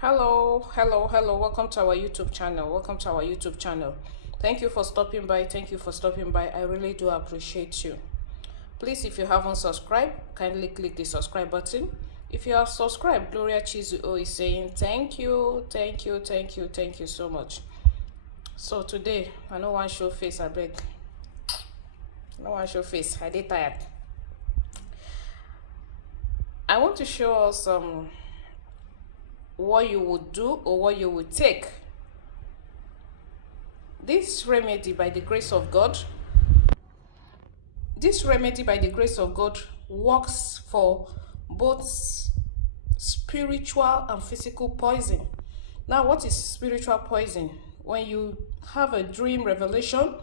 Hello. Welcome to our YouTube channel. Thank you for stopping by. I really do appreciate you. Please, if you haven't subscribed, kindly click the subscribe button. If you are subscribed, Gloria Chizuo is saying thank you so much. So today, I know one show face, I beg. No one show face. I did tired. I want to show us what you would do or what you would take. This remedy by the grace of God works for both spiritual and physical poison. Now, what is spiritual poison? When you have a dream revelation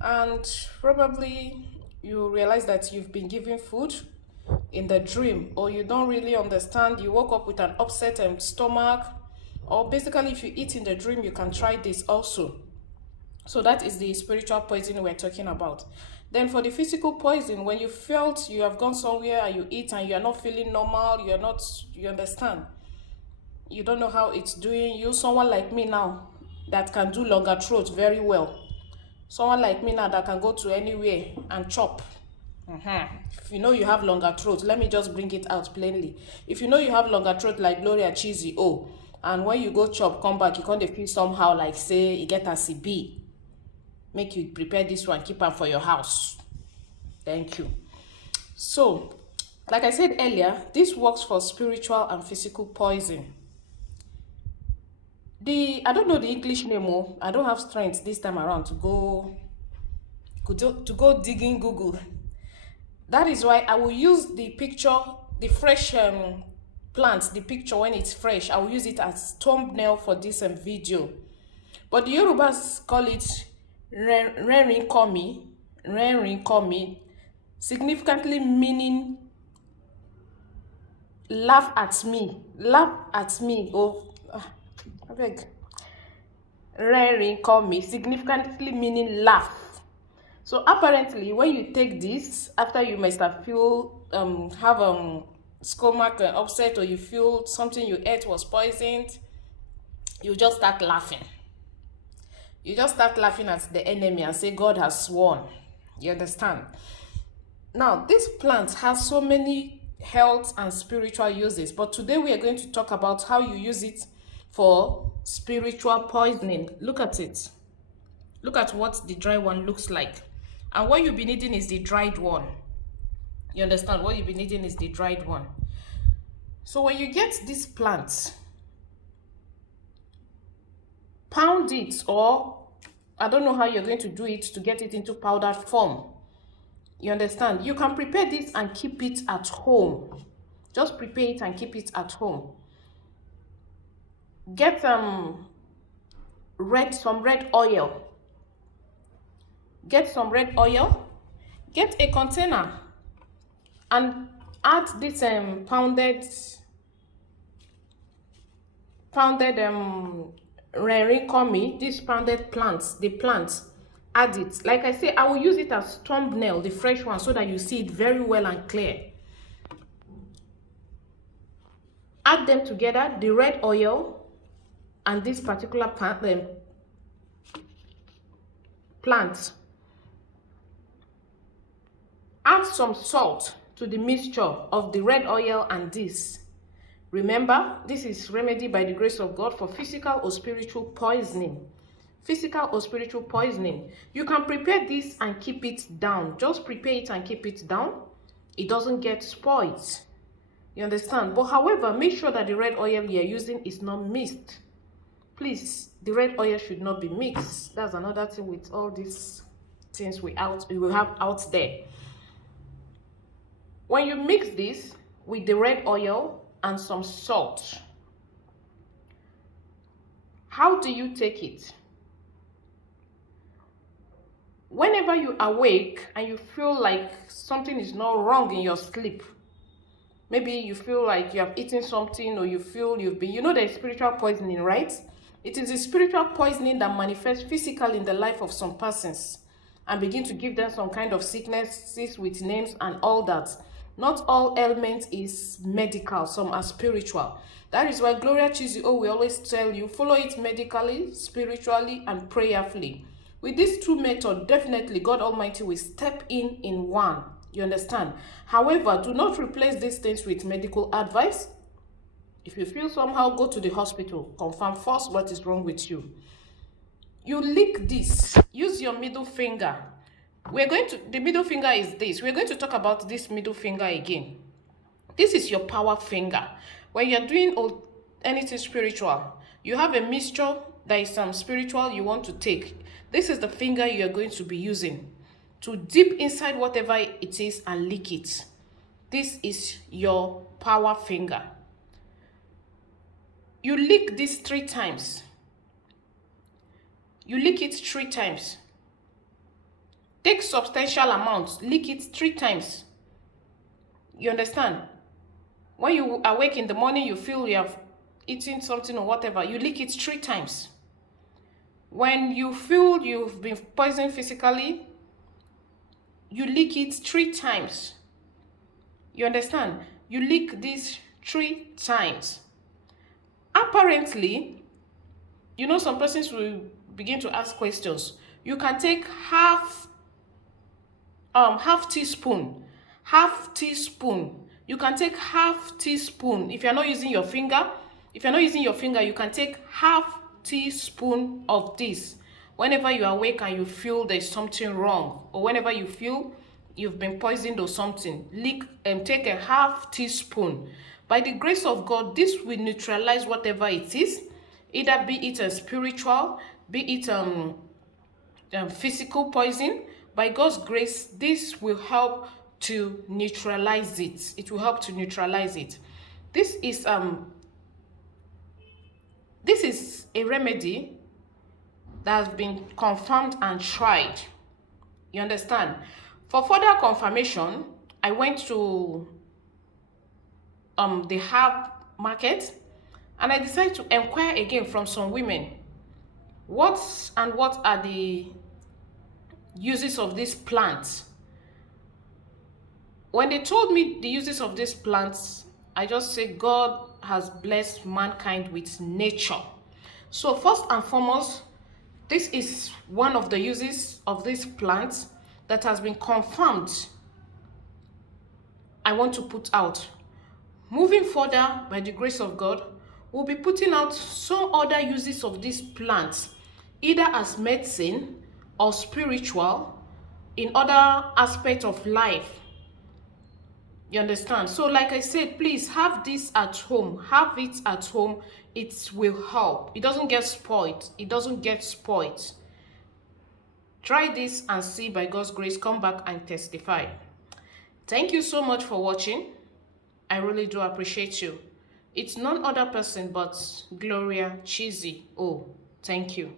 and probably you realize that you've been given food in the dream, or you don't really understand, you woke up with an upset stomach, or basically if you eat in the dream, you can try this also. So that is the spiritual poison we're talking about. Then for the physical poison, when you felt you have gone somewhere and you eat and you are not feeling normal, you understand, you don't know how it's doing you. Someone like me now that can do longer throat very well. Someone like me now that can go to anywhere and chop. If you know you have longer throat, let me just bring it out plainly. If you know you have longer throat like Gloria Cheesy, and when you go chop, come back, you can't feel somehow like say you get a CB. Make you prepare this one, keep am for your house. Thank you. So, like I said earlier, this works for spiritual and physical poison. I don't know the English name. I don't have strength this time around to go digging Google. That is why I will use the picture, the fresh plant, the picture when it's fresh. I will use it as thumbnail for this video. But the Yorubas call it Renrin Komi, significantly meaning laugh at me. I beg. Renrin Komi, significantly meaning laugh. So apparently, when you take this, after you must have have stomach upset, or you feel something you ate was poisoned, you just start laughing. You just start laughing at the enemy and say, God has sworn. You understand? Now, this plant has so many health and spiritual uses, but today we are going to talk about how you use it for spiritual poisoning. Look at it. Look at what the dry one looks like. And what you'll be needing is the dried one. You understand? What you'll be needing is the dried one. So when you get this plant, pound it, or I don't know how you're going to do it to get it into powdered form. You understand? You can prepare this and keep it at home. Just prepare it and keep it at home. Get some red oil. Get some red oil. Get a container and add this pounded Renrin Komi, these pounded plants, the plants. Add it. Like I say, I will use it as thumbnail, the fresh one, so that you see it very well and clear. Add them together, the red oil and this particular plant. Add some salt to the mixture of the red oil and this. Remember, this is remedy by the grace of God for physical or spiritual poisoning. Physical or spiritual poisoning. You can prepare this and keep it down. Just prepare it and keep it down. It doesn't get spoiled. You understand? But however, make sure that the red oil you're using is not mixed. Please, the red oil should not be mixed. That's another thing with all these things we will have out there. When you mix this with the red oil and some salt, how do you take it? Whenever you awake and you feel like something is not wrong in your sleep, maybe you feel like you have eaten something, or you feel there's spiritual poisoning, right? It is the spiritual poisoning that manifests physically in the life of some persons and begin to give them some kind of sicknesses with names and all that. Not all ailment is medical, some are spiritual. That is why Gloria Chizio will always tell you, follow it medically, spiritually, and prayerfully. With these two methods, definitely God Almighty will step in one. You understand? However, do not replace these things with medical advice. If you feel somehow, go to the hospital. Confirm first what is wrong with you. You lick this. Use your middle finger. The middle finger is this. We're going to talk about this middle finger again. This is your power finger. When you're doing anything spiritual, you have a mixture that is some spiritual you want to take. This is the finger you're going to be using to dip inside whatever it is and lick it. This is your power finger. You lick this 3 times. You lick it 3 times. Take substantial amounts, lick it 3 times. You understand? When you awake in the morning, you feel you have eaten something or whatever, you lick it 3 times. When you feel you've been poisoned physically, you lick it 3 times. You understand? You lick this 3 times. Apparently, you know, some persons will begin to ask questions. You can take half teaspoon. You can take half teaspoon. If you're not using your finger, you can take half teaspoon of this. Whenever you are awake and you feel there's something wrong, or whenever you feel you've been poisoned or something, take a half teaspoon. By the grace of God, this will neutralize whatever it is, either be it a spiritual, be it physical poison. By God's grace, this will help to neutralize it. It will help to neutralize it. This is a remedy that has been confirmed and tried. You understand? For further confirmation, I went to the herb market, and I decided to inquire again from some women. What are the uses of this plant? When they told me the uses of these plants, I just say God has blessed mankind with nature. So first and foremost, this is one of the uses of this plant that has been confirmed. I want to put out. Moving further, by the grace of God, we'll be putting out some other uses of these plants, either as medicine or spiritual, in other aspects of life. You understand? So like I said, please have this at home. Have it at home. It will help. It doesn't get spoiled. Try this and see, by God's grace, come back and testify. Thank you so much for watching. I really do appreciate you. It's none other person but Gloria Chizio. Thank you.